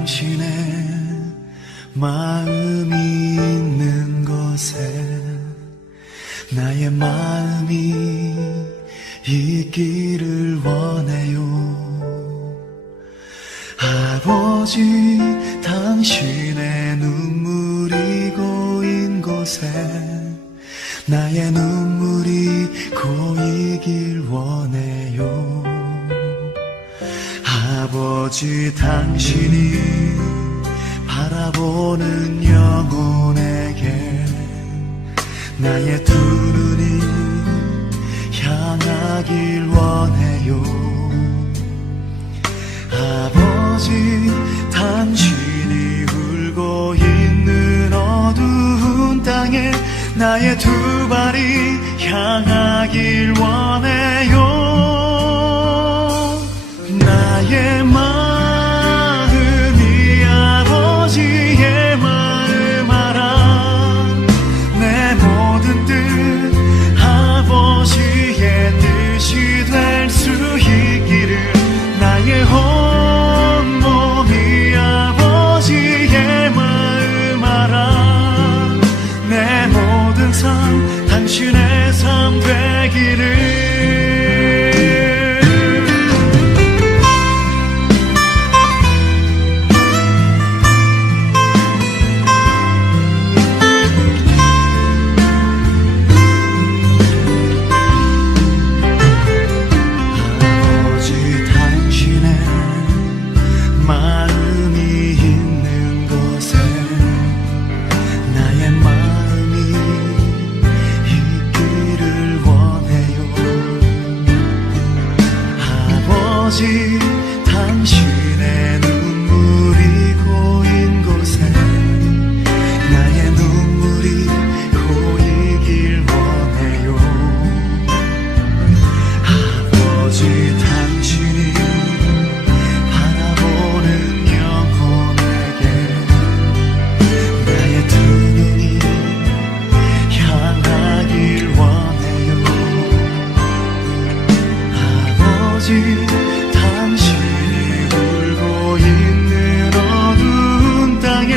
당신의 마음이 있는 곳에 나의 마음이 있기를 원해요. 아버지, 당신의 눈물이 고인 곳에 나의 눈물이 고이길 원해요. 아버지, 당신이 바라보는 영혼에게 나의 두 눈이 향하길 원해요. 아버지, 당신이 울고 있는 어두운 땅에 나의 두 발이 향하길 원해요. 나의 마음이 아버지의 마음 알아. 내 모든 뜻 아버지의 뜻이 될 수 있기를. 나의 온몸이 아버지의 마음 알아. 내 모든 삶 당신의 삶 되기를. 당신의 눈물이 고인 곳에 나의 눈물이 고이길 원해요. 아버지, 당신이 바라보는 영혼에게 나의 두 눈이 향하길 원해요. 아버지, 당신이 울고 있는 어두운 땅에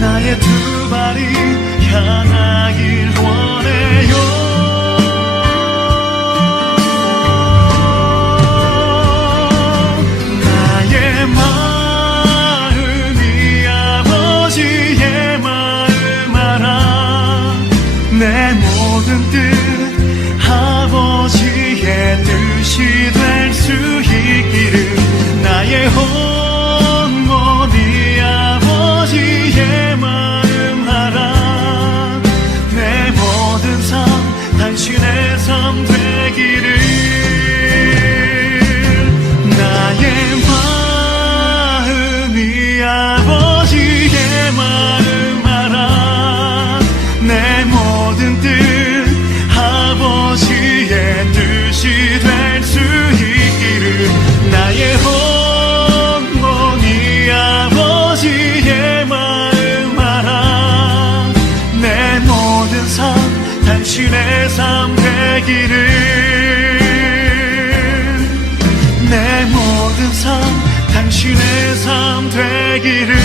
나의 두 발이 향하길 원해요. 나의 마음이 아버지의 마음 알아. 내 모든 뜻 아버지의 뜻이 될 수 있기를. 나의 온몸이 아버지의 마음 알아. 내 모든 삶 당신의 삶 되기를. 나의 마음이 아버지의 마음 알아. 내 모든 뜻 아버지의 뜻이 될 수 있기를. 나의 온몸이 아버지의 마음 알아. 내 모든 삶 당신의 삶 되기를. 내 모든 삶 당신의 삶 되기를.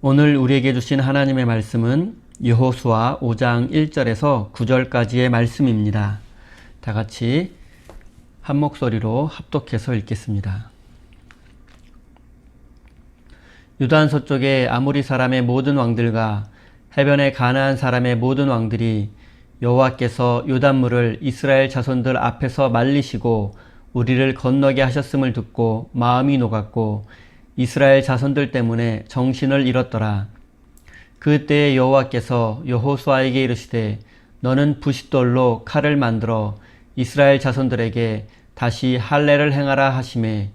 오늘 우리에게 주신 하나님의 말씀은 여호수아 5장 1절에서 9절까지의 말씀입니다. 다 같이 한 목소리로 합독해서 읽겠습니다. 유단 서쪽의 아모리 사람의 모든 왕들과 해변의 가나안 사람의 모든 왕들이 여호와께서 요단물을 이스라엘 자손들 앞에서 말리시고 우리를 건너게 하셨음을 듣고 마음이 녹았고 이스라엘 자손들 때문에 정신을 잃었더라. 그때에 여호와께서 여호수아에게 이르시되 너는 부싯돌로 칼을 만들어 이스라엘 자손들에게 다시 할례를 행하라 하시매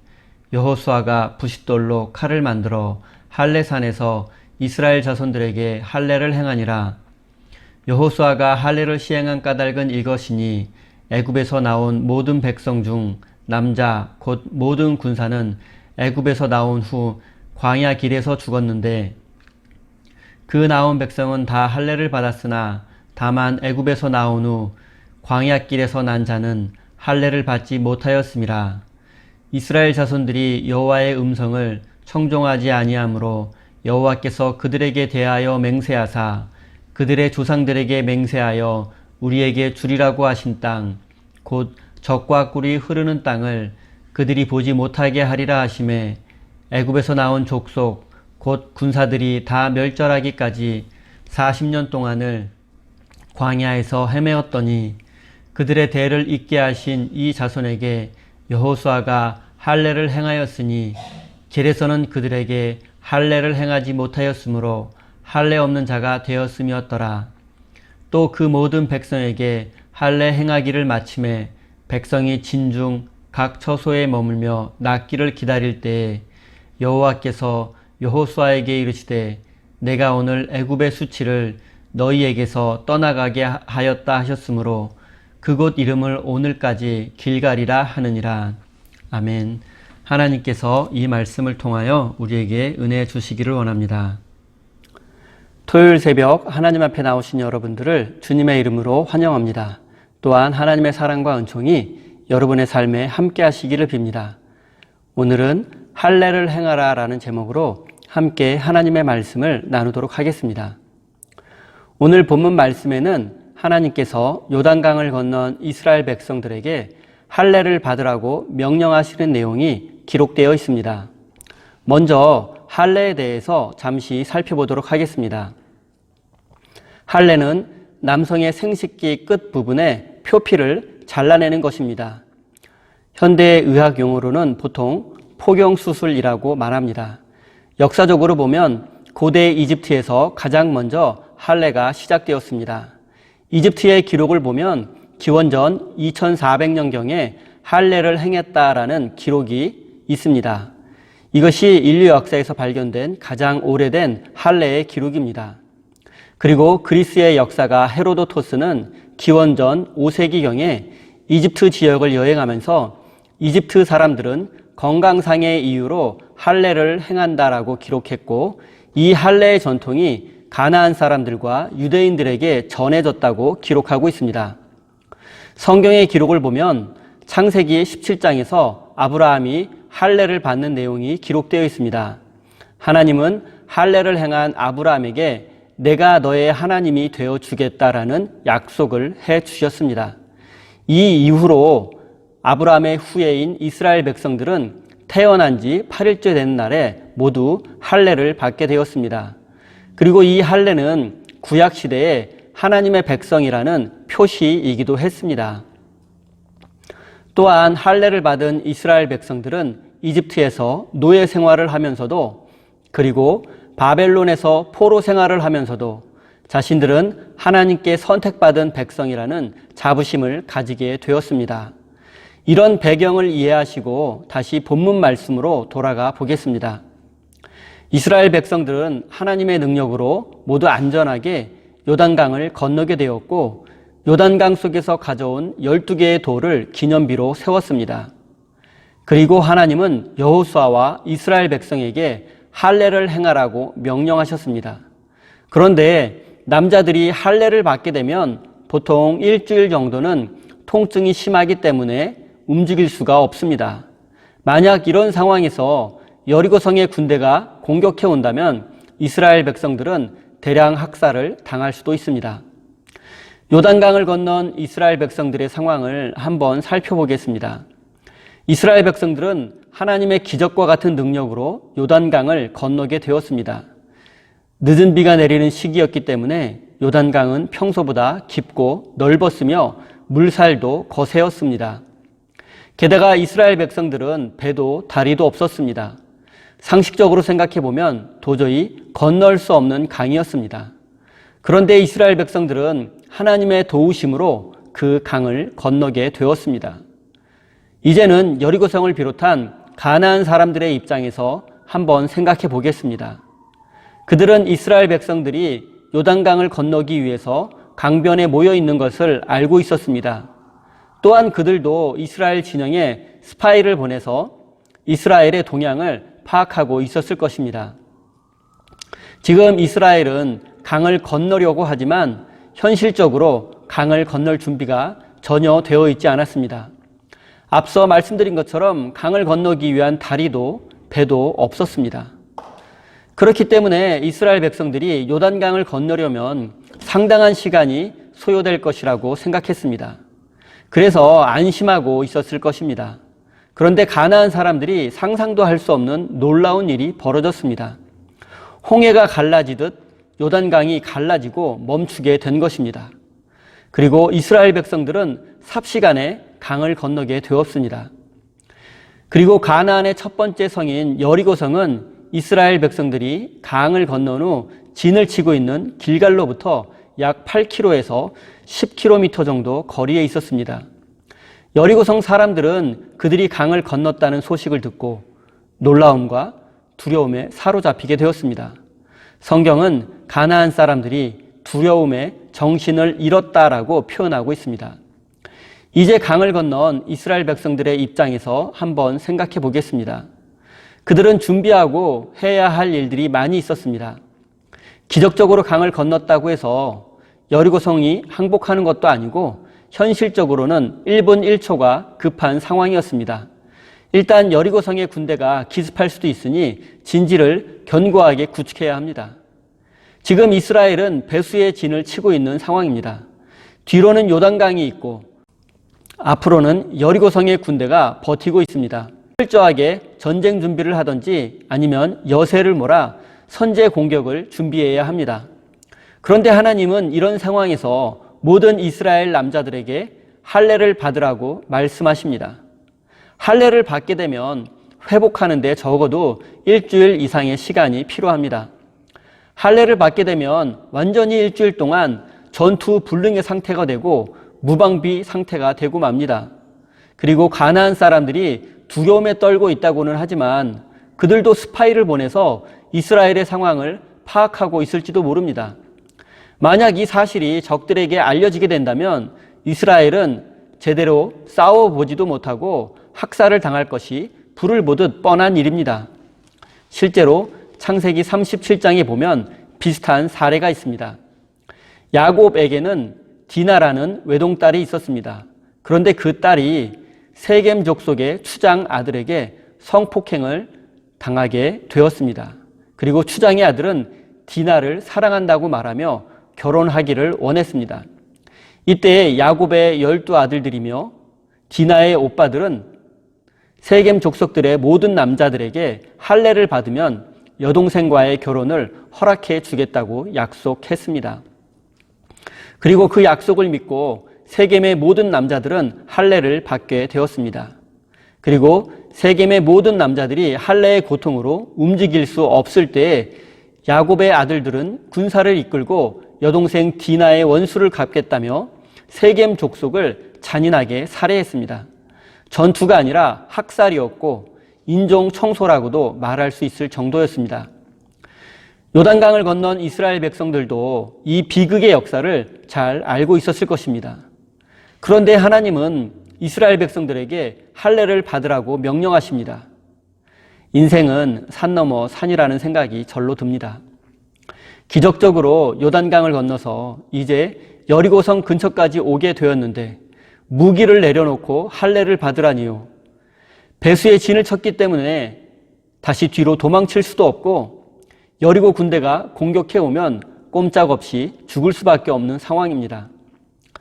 여호수아가 부싯돌로 칼을 만들어 할례산에서 이스라엘 자손들에게 할례를 행하니라. 여호수아가 할례를 시행한 까닭은 이것이니 애굽에서 나온 모든 백성 중 남자 곧 모든 군사는 애굽에서 나온 후 광야 길에서 죽었는데 그 나온 백성은 다 할례를 받았으나 다만 애굽에서 나온 후 광야 길에서 난 자는 할례를 받지 못하였음이라. 이스라엘 자손들이 여호와의 음성을 청종하지 아니하므로 여호와께서 그들에게 대하여 맹세하사 그들의 조상들에게 맹세하여 우리에게 주리라고 하신 땅 곧 젖과 꿀이 흐르는 땅을 그들이 보지 못하게 하리라 하심에 애굽에서 나온 족속 곧 군사들이 다 멸절하기까지 40년 동안을 광야에서 헤매었더니 그들의 대를 잇게 하신 이 자손에게 여호수아가 할례를 행하였으니 길에서는 그들에게 할례를 행하지 못하였으므로 할례 없는 자가 되었음이었더라. 또 그 모든 백성에게 할례 행하기를 마침에 백성이 진중 각 처소에 머물며 낫기를 기다릴 때에 여호와께서 여호수아에게 이르시되 내가 오늘 애굽의 수치를 너희에게서 떠나가게 하였다 하셨으므로 그곳 이름을 오늘까지 길갈이라 하느니라. 아멘. 하나님께서 이 말씀을 통하여 우리에게 은혜 주시기를 원합니다. 토요일 새벽 하나님 앞에 나오신 여러분들을 주님의 이름으로 환영합니다. 또한 하나님의 사랑과 은총이 여러분의 삶에 함께 하시기를 빕니다. 오늘은 할례를 행하라 라는 제목으로 함께 하나님의 말씀을 나누도록 하겠습니다. 오늘 본문 말씀에는 하나님께서 요단강을 건넌 이스라엘 백성들에게 할례를 받으라고 명령하시는 내용이 기록되어 있습니다. 먼저 할례에 대해서 잠시 살펴보도록 하겠습니다. 할례는 남성의 생식기 끝 부분에 표피를 잘라내는 것입니다. 현대 의학 용어로는 보통 포경수술이라고 말합니다. 역사적으로 보면 고대 이집트에서 가장 먼저 할례가 시작되었습니다. 이집트의 기록을 보면 기원전 2400년경에 할례를 행했다라는 기록이 있습니다. 이것이 인류 역사에서 발견된 가장 오래된 할례의 기록입니다. 그리고 그리스의 역사가 헤로도토스는 기원전 5세기경에 이집트 지역을 여행하면서 이집트 사람들은 건강상의 이유로 할례를 행한다라고 기록했고 이 할례의 전통이 가나안 사람들과 유대인들에게 전해졌다고 기록하고 있습니다. 성경의 기록을 보면 창세기 17장에서 아브라함이 할례를 받는 내용이 기록되어 있습니다. 하나님은 할례를 행한 아브라함에게 내가 너의 하나님이 되어 주겠다라는 약속을 해 주셨습니다. 이 이후로 아브라함의 후예인 이스라엘 백성들은 태어난 지 8일째 되는 날에 모두 할례를 받게 되었습니다. 그리고 이 할례는 구약 시대에 하나님의 백성이라는 표시이기도 했습니다. 또한 할례를 받은 이스라엘 백성들은 이집트에서 노예 생활을 하면서도 그리고 바벨론에서 포로 생활을 하면서도 자신들은 하나님께 선택받은 백성이라는 자부심을 가지게 되었습니다. 이런 배경을 이해하시고 다시 본문 말씀으로 돌아가 보겠습니다. 이스라엘 백성들은 하나님의 능력으로 모두 안전하게 요단강을 건너게 되었고 요단강 속에서 가져온 12개의 돌을 기념비로 세웠습니다. 그리고 하나님은 여호수아와 이스라엘 백성에게 할례를 행하라고 명령하셨습니다. 그런데 남자들이 할례를 받게 되면 보통 일주일 정도는 통증이 심하기 때문에 움직일 수가 없습니다. 만약 이런 상황에서 여리고성의 군대가 공격해 온다면 이스라엘 백성들은 대량 학살을 당할 수도 있습니다. 요단강을 건넌 이스라엘 백성들의 상황을 한번 살펴보겠습니다. 이스라엘 백성들은 하나님의 기적과 같은 능력으로 요단강을 건너게 되었습니다. 늦은 비가 내리는 시기였기 때문에 요단강은 평소보다 깊고 넓었으며 물살도 거세었습니다. 게다가 이스라엘 백성들은 배도 다리도 없었습니다. 상식적으로 생각해보면 도저히 건널 수 없는 강이었습니다. 그런데 이스라엘 백성들은 하나님의 도우심으로 그 강을 건너게 되었습니다. 이제는 여리고성을 비롯한 가나안 사람들의 입장에서 한번 생각해 보겠습니다. 그들은 이스라엘 백성들이 요단강을 건너기 위해서 강변에 모여 있는 것을 알고 있었습니다. 또한 그들도 이스라엘 진영에 스파이를 보내서 이스라엘의 동향을 파악하고 있었을 것입니다. 지금 이스라엘은 강을 건너려고 하지만 현실적으로 강을 건널 준비가 전혀 되어 있지 않았습니다. 앞서 말씀드린 것처럼 강을 건너기 위한 다리도 배도 없었습니다. 그렇기 때문에 이스라엘 백성들이 요단강을 건너려면 상당한 시간이 소요될 것이라고 생각했습니다. 그래서 안심하고 있었을 것입니다. 그런데 가나안 사람들이 상상도 할 수 없는 놀라운 일이 벌어졌습니다. 홍해가 갈라지듯 요단강이 갈라지고 멈추게 된 것입니다. 그리고 이스라엘 백성들은 삽시간에 강을 건너게 되었습니다. 그리고 가나안의 첫 번째 성인 여리고성은 이스라엘 백성들이 강을 건넌 후 진을 치고 있는 길갈로부터 약 8km에서 10km 정도 거리에 있었습니다. 여리고성 사람들은 그들이 강을 건넜다는 소식을 듣고 놀라움과 두려움에 사로잡히게 되었습니다. 성경은 가나안 사람들이 두려움에 정신을 잃었다라고 표현하고 있습니다. 이제 강을 건넌 이스라엘 백성들의 입장에서 한번 생각해 보겠습니다. 그들은 준비하고 해야 할 일들이 많이 있었습니다. 기적적으로 강을 건넜다고 해서 여리고성이 항복하는 것도 아니고 현실적으로는 1분 1초가 급한 상황이었습니다. 일단 여리고성의 군대가 기습할 수도 있으니 진지를 견고하게 구축해야 합니다. 지금 이스라엘은 배수의 진을 치고 있는 상황입니다. 뒤로는 요단강이 있고 앞으로는 여리고성의 군대가 버티고 있습니다. 철저하게 전쟁 준비를 하든지 아니면 여세를 몰아 선제 공격을 준비해야 합니다. 그런데 하나님은 이런 상황에서 모든 이스라엘 남자들에게 할례를 받으라고 말씀하십니다. 할례를 받게 되면 회복하는데 적어도 일주일 이상의 시간이 필요합니다. 할례를 받게 되면 완전히 일주일 동안 전투 불능의 상태가 되고 무방비 상태가 되고 맙니다. 그리고 가나안 사람들이 두려움에 떨고 있다고는 하지만 그들도 스파이를 보내서 이스라엘의 상황을 파악하고 있을지도 모릅니다. 만약 이 사실이 적들에게 알려지게 된다면 이스라엘은 제대로 싸워보지도 못하고 학살을 당할 것이 불을 보듯 뻔한 일입니다. 실제로 창세기 37장에 보면 비슷한 사례가 있습니다. 야곱에게는 디나라는 외동딸이 있었습니다. 그런데 그 딸이 세겜 족속의 추장 아들에게 성폭행을 당하게 되었습니다. 그리고 추장의 아들은 디나를 사랑한다고 말하며 결혼하기를 원했습니다. 이때 야곱의 12아들들이며 디나의 오빠들은 세겜 족속들의 모든 남자들에게 할례를 받으면 여동생과의 결혼을 허락해 주겠다고 약속했습니다. 그리고 그 약속을 믿고 세겜의 모든 남자들은 할례를 받게 되었습니다. 그리고 세겜의 모든 남자들이 할례의 고통으로 움직일 수 없을 때에 야곱의 아들들은 군사를 이끌고 여동생 디나의 원수를 갚겠다며 세겜 족속을 잔인하게 살해했습니다. 전투가 아니라 학살이었고 인종 청소라고도 말할 수 있을 정도였습니다. 요단강을 건넌 이스라엘 백성들도 이 비극의 역사를 잘 알고 있었을 것입니다. 그런데 하나님은 이스라엘 백성들에게 할례를 받으라고 명령하십니다. 인생은 산 넘어 산이라는 생각이 절로 듭니다. 기적적으로 요단강을 건너서 이제 여리고성 근처까지 오게 되었는데 무기를 내려놓고 할례를 받으라니요. 배수의 진을 쳤기 때문에 다시 뒤로 도망칠 수도 없고 여리고 군대가 공격해 오면 꼼짝없이 죽을 수밖에 없는 상황입니다.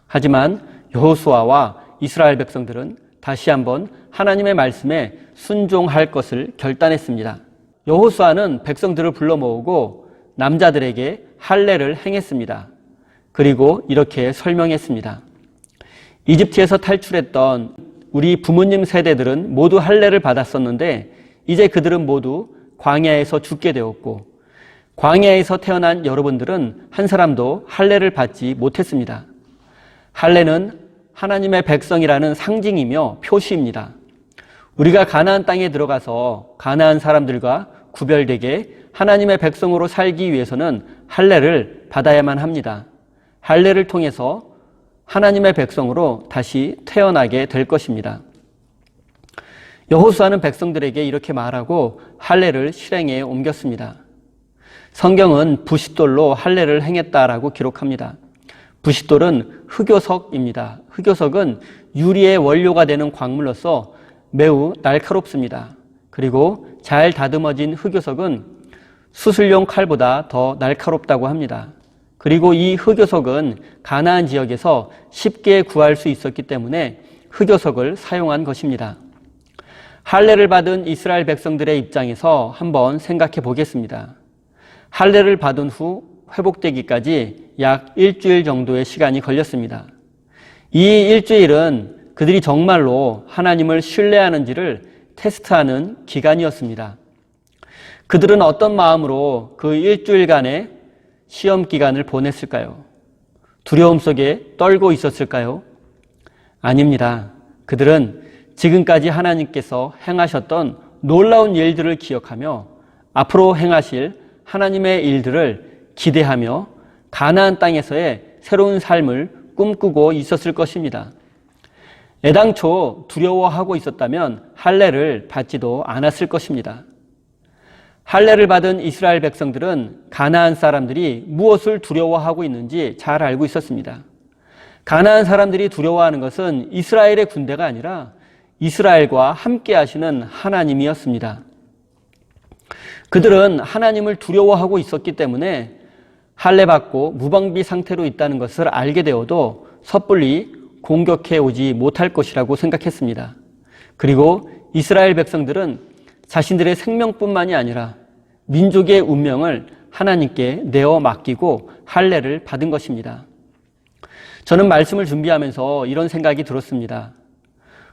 하지만 여호수아와 이스라엘 백성들은 다시 한번 하나님의 말씀에 순종할 것을 결단했습니다. 여호수아는 백성들을 불러 모으고 남자들에게 할례를 행했습니다. 그리고 이렇게 설명했습니다. 이집트에서 탈출했던 우리 부모님 세대들은 모두 할례를 받았었는데 이제 그들은 모두 광야에서 죽게 되었고 광야에서 태어난 여러분들은 한 사람도 할례를 받지 못했습니다. 할례는 하나님의 백성이라는 상징이며 표시입니다. 우리가 가나안 땅에 들어가서 가나안 사람들과 구별되게 하나님의 백성으로 살기 위해서는 할례를 받아야만 합니다. 할례를 통해서 하나님의 백성으로 다시 태어나게 될 것입니다. 여호수아는 백성들에게 이렇게 말하고 할례를 실행에 옮겼습니다. 성경은 부싯돌로 할례를 행했다라고 기록합니다. 부싯돌은 흑요석입니다. 흑요석은 유리의 원료가 되는 광물로서 매우 날카롭습니다. 그리고 잘 다듬어진 흑요석은 수술용 칼보다 더 날카롭다고 합니다. 그리고 이 흑요석은 가나안 지역에서 쉽게 구할 수 있었기 때문에 흑요석을 사용한 것입니다. 할례를 받은 이스라엘 백성들의 입장에서 한번 생각해 보겠습니다. 할례를 받은 후 회복되기까지 약 일주일 정도의 시간이 걸렸습니다. 이 일주일은 그들이 정말로 하나님을 신뢰하는지를 테스트하는 기간이었습니다. 그들은 어떤 마음으로 그 일주일간의 시험 기간을 보냈을까요? 두려움 속에 떨고 있었을까요? 아닙니다. 그들은 지금까지 하나님께서 행하셨던 놀라운 일들을 기억하며 앞으로 행하실 하나님의 일들을 기대하며 가나안 땅에서의 새로운 삶을 꿈꾸고 있었을 것입니다. 애당초 두려워하고 있었다면 할례를 받지도 않았을 것입니다. 할례를 받은 이스라엘 백성들은 가나안 사람들이 무엇을 두려워하고 있는지 잘 알고 있었습니다. 가나안 사람들이 두려워하는 것은 이스라엘의 군대가 아니라 이스라엘과 함께 하시는 하나님이었습니다. 그들은 하나님을 두려워하고 있었기 때문에 할례 받고 무방비 상태로 있다는 것을 알게 되어도 섣불리 공격해 오지 못할 것이라고 생각했습니다. 그리고 이스라엘 백성들은 자신들의 생명뿐만이 아니라 민족의 운명을 하나님께 내어 맡기고 할례를 받은 것입니다. 저는 말씀을 준비하면서 이런 생각이 들었습니다.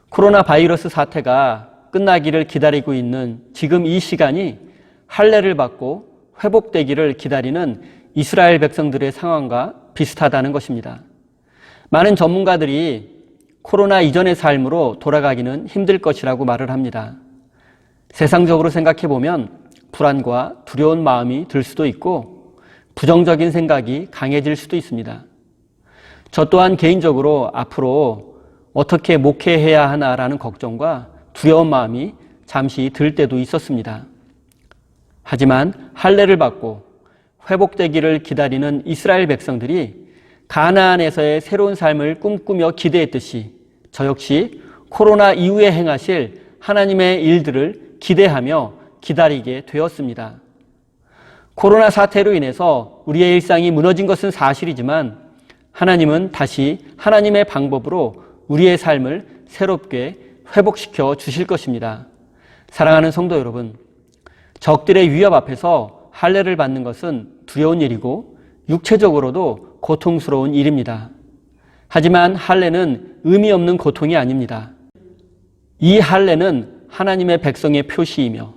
코로나 바이러스 사태가 끝나기를 기다리고 있는 지금 이 시간이 할례를 받고 회복되기를 기다리는 이스라엘 백성들의 상황과 비슷하다는 것입니다. 많은 전문가들이 코로나 이전의 삶으로 돌아가기는 힘들 것이라고 말을 합니다. 세상적으로 생각해 보면 불안과 두려운 마음이 들 수도 있고 부정적인 생각이 강해질 수도 있습니다. 저 또한 개인적으로 앞으로 어떻게 목회해야 하나라는 걱정과 두려운 마음이 잠시 들 때도 있었습니다. 하지만 할례를 받고 회복되기를 기다리는 이스라엘 백성들이 가나안에서의 새로운 삶을 꿈꾸며 기대했듯이 저 역시 코로나 이후에 행하실 하나님의 일들을 기대하며 기다리게 되었습니다. 코로나 사태로 인해서 우리의 일상이 무너진 것은 사실이지만 하나님은 다시 하나님의 방법으로 우리의 삶을 새롭게 회복시켜 주실 것입니다. 사랑하는 성도 여러분, 적들의 위협 앞에서 할례를 받는 것은 두려운 일이고 육체적으로도 고통스러운 일입니다. 하지만 할례는 의미 없는 고통이 아닙니다. 이 할례는 하나님의 백성의 표시이며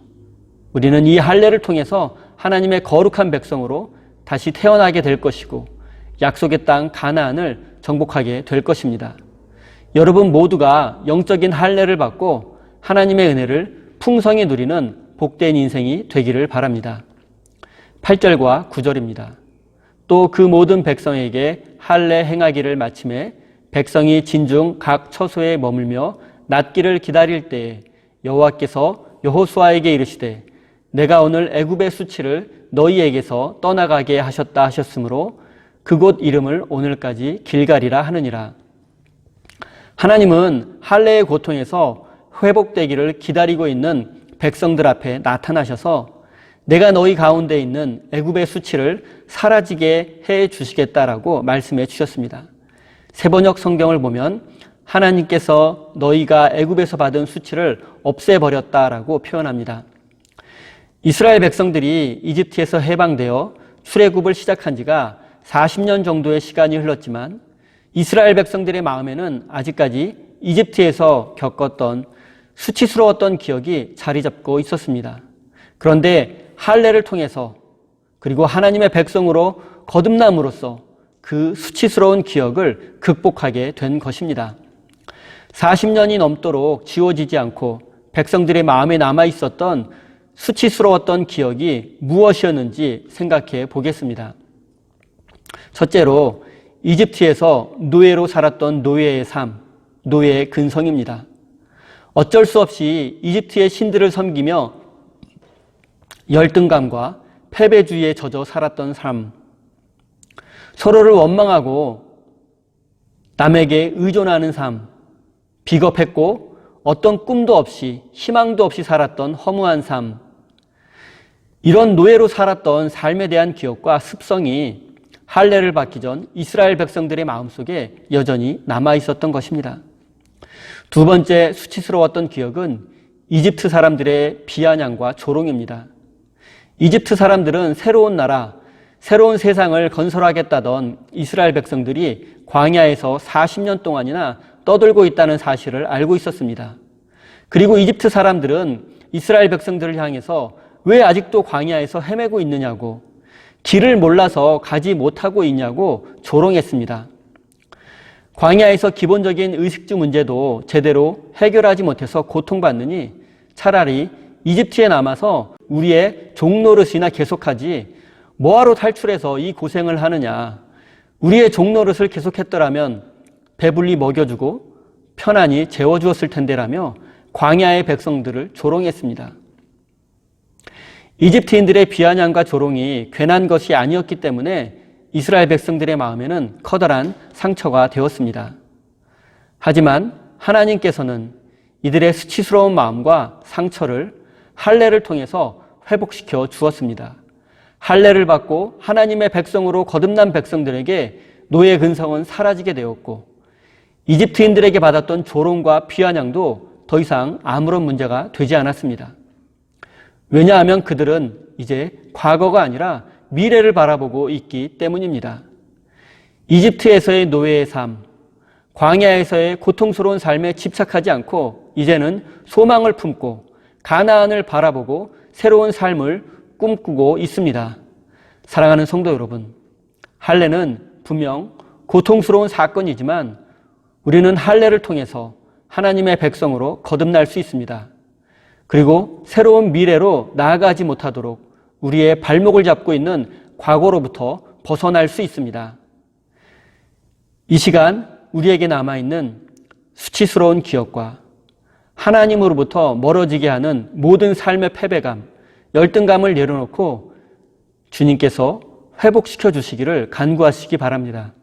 우리는 이 할례를 통해서 하나님의 거룩한 백성으로 다시 태어나게 될 것이고 약속의 땅 가나안을 정복하게 될 것입니다. 여러분 모두가 영적인 할례를 받고 하나님의 은혜를 풍성히 누리는 복된 인생이 되기를 바랍니다. 8절과 9절입니다. 또 그 모든 백성에게 할례 행하기를 마침에 백성이 진중 각 처소에 머물며 낫기를 기다릴 때에 여호와께서 여호수아에게 이르시되 내가 오늘 애굽의 수치를 너희에게서 떠나가게 하셨다 하셨으므로 그곳 이름을 오늘까지 길갈이라 하느니라. 하나님은 할례의 고통에서 회복되기를 기다리고 있는 백성들 앞에 나타나셔서 내가 너희 가운데 있는 애굽의 수치를 사라지게 해 주시겠다라고 말씀해 주셨습니다. 세번역 성경을 보면 하나님께서 너희가 애굽에서 받은 수치를 없애버렸다라고 표현합니다. 이스라엘 백성들이 이집트에서 해방되어 출애굽을 시작한 지가 40년 정도의 시간이 흘렀지만 이스라엘 백성들의 마음에는 아직까지 이집트에서 겪었던 수치스러웠던 기억이 자리 잡고 있었습니다. 그런데 할례를 통해서 그리고 하나님의 백성으로 거듭남으로써 그 수치스러운 기억을 극복하게 된 것입니다. 40년이 넘도록 지워지지 않고 백성들의 마음에 남아 있었던 수치스러웠던 기억이 무엇이었는지 생각해 보겠습니다. 첫째로 이집트에서 노예로 살았던 노예의 삶, 노예의 근성입니다. 어쩔 수 없이 이집트의 신들을 섬기며 열등감과 패배주의에 젖어 살았던 삶, 서로를 원망하고 남에게 의존하는 삶, 비겁했고 어떤 꿈도 없이 희망도 없이 살았던 허무한 삶, 이런 노예로 살았던 삶에 대한 기억과 습성이 할례를 받기 전 이스라엘 백성들의 마음속에 여전히 남아 있었던 것입니다. 두 번째 수치스러웠던 기억은 이집트 사람들의 비아냥과 조롱입니다. 이집트 사람들은 새로운 나라, 새로운 세상을 건설하겠다던 이스라엘 백성들이 광야에서 40년 동안이나 떠들고 있다는 사실을 알고 있었습니다. 그리고 이집트 사람들은 이스라엘 백성들을 향해서 왜 아직도 광야에서 헤매고 있느냐고, 길을 몰라서 가지 못하고 있냐고 조롱했습니다. 광야에서 기본적인 의식주 문제도 제대로 해결하지 못해서 고통받느니 차라리 이집트에 남아서 우리의 종노릇이나 계속하지 뭐하러 탈출해서 이 고생을 하느냐. 우리의 종노릇을 계속했더라면 배불리 먹여주고 편안히 재워주었을 텐데라며 광야의 백성들을 조롱했습니다. 이집트인들의 비아냥과 조롱이 괜한 것이 아니었기 때문에 이스라엘 백성들의 마음에는 커다란 상처가 되었습니다. 하지만 하나님께서는 이들의 수치스러운 마음과 상처를 할례를 통해서 회복시켜 주었습니다. 할례를 받고 하나님의 백성으로 거듭난 백성들에게 노예 근성은 사라지게 되었고 이집트인들에게 받았던 조롱과 비아냥도 더 이상 아무런 문제가 되지 않았습니다. 왜냐하면 그들은 이제 과거가 아니라 미래를 바라보고 있기 때문입니다. 이집트에서의 노예의 삶, 광야에서의 고통스러운 삶에 집착하지 않고 이제는 소망을 품고 가나안을 바라보고 새로운 삶을 꿈꾸고 있습니다. 사랑하는 성도 여러분, 할례는 분명 고통스러운 사건이지만 우리는 할례를 통해서 하나님의 백성으로 거듭날 수 있습니다. 그리고 새로운 미래로 나아가지 못하도록 우리의 발목을 잡고 있는 과거로부터 벗어날 수 있습니다. 이 시간 우리에게 남아있는 수치스러운 기억과 하나님으로부터 멀어지게 하는 모든 삶의 패배감, 열등감을 내려놓고 주님께서 회복시켜 주시기를 간구하시기 바랍니다.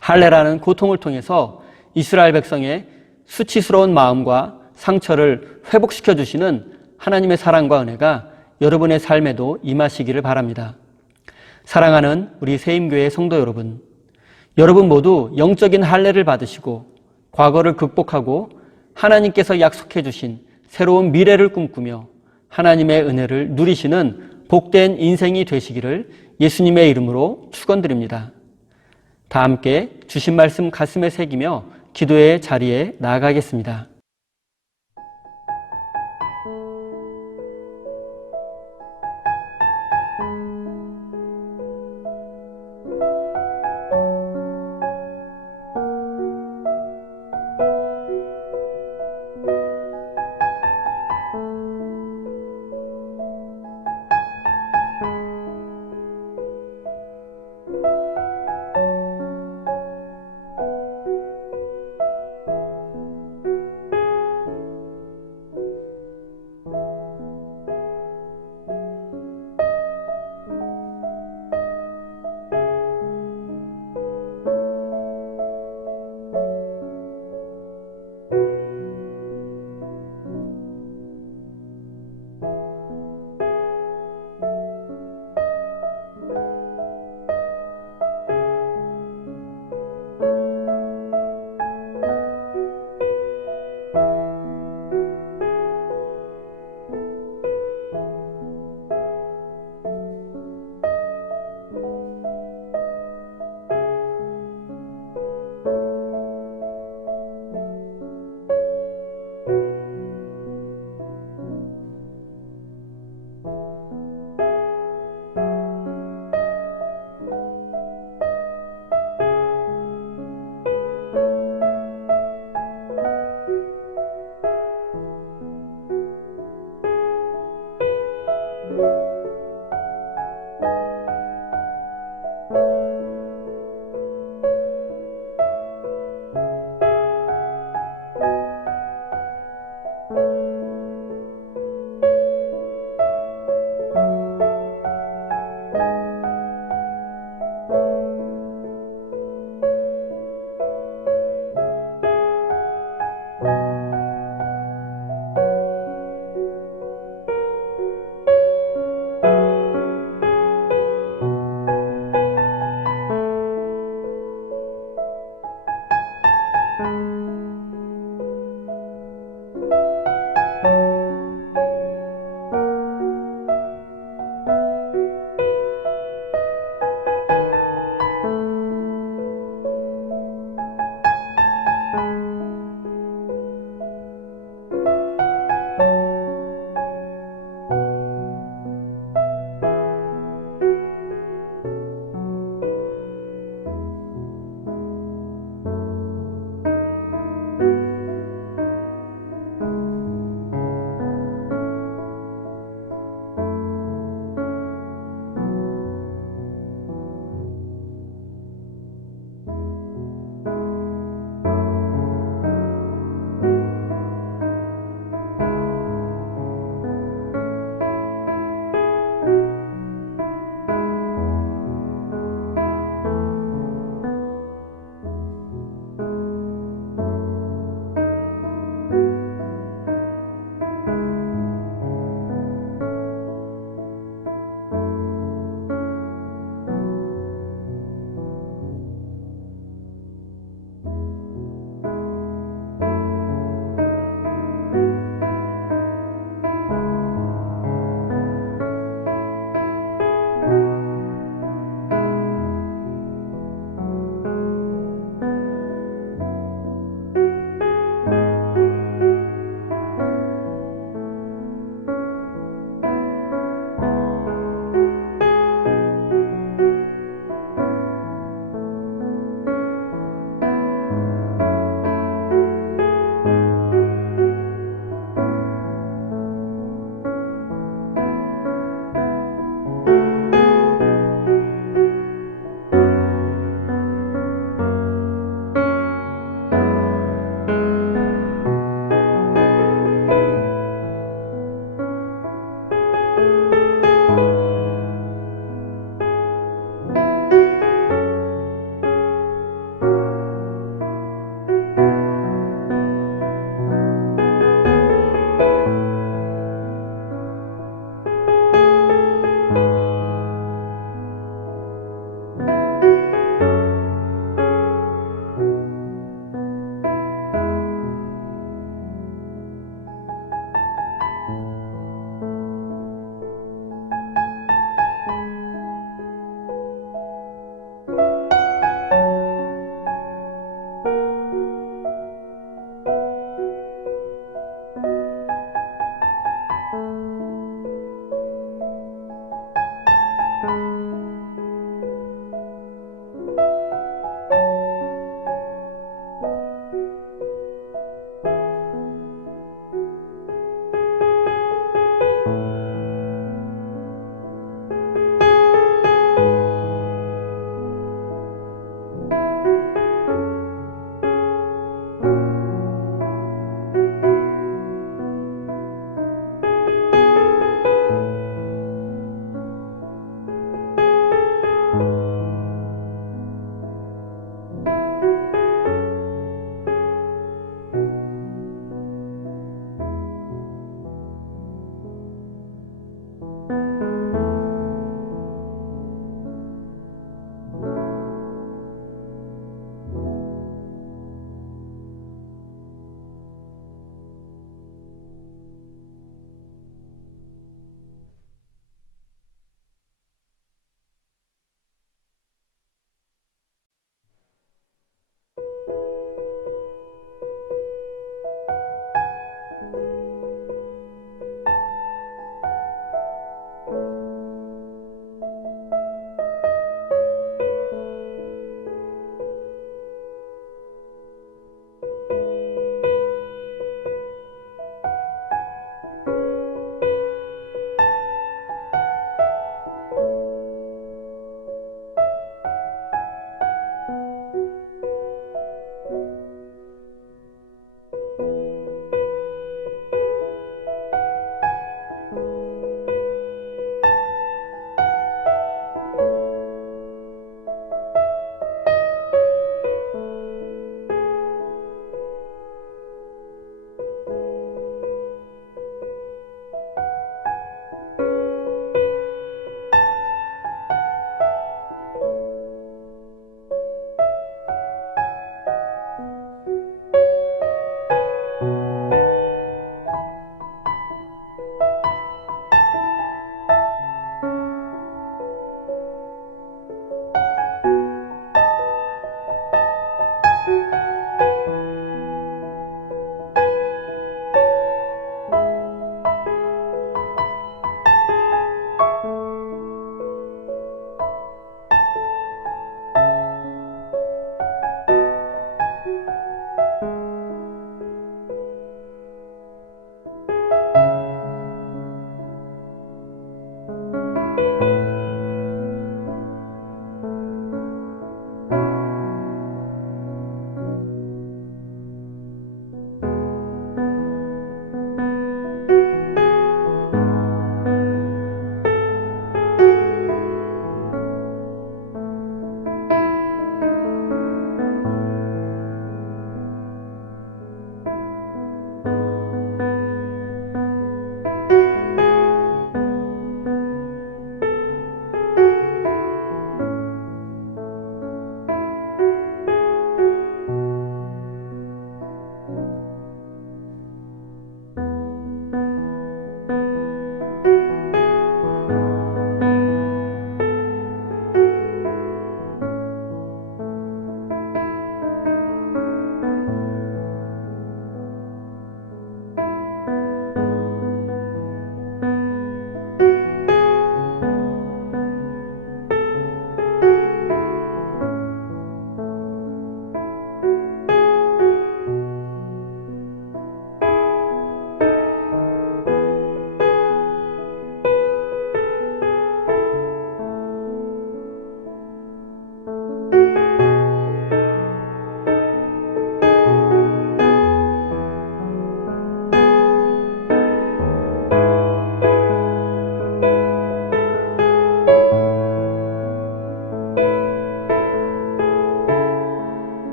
할례라는 고통을 통해서 이스라엘 백성의 수치스러운 마음과 상처를 회복시켜 주시는 하나님의 사랑과 은혜가 여러분의 삶에도 임하시기를 바랍니다. 사랑하는 우리 세임교회 성도 여러분, 여러분 모두 영적인 할례를 받으시고 과거를 극복하고 하나님께서 약속해 주신 새로운 미래를 꿈꾸며 하나님의 은혜를 누리시는 복된 인생이 되시기를 예수님의 이름으로 축원드립니다. 다 함께 주신 말씀 가슴에 새기며 기도의 자리에 나아가겠습니다.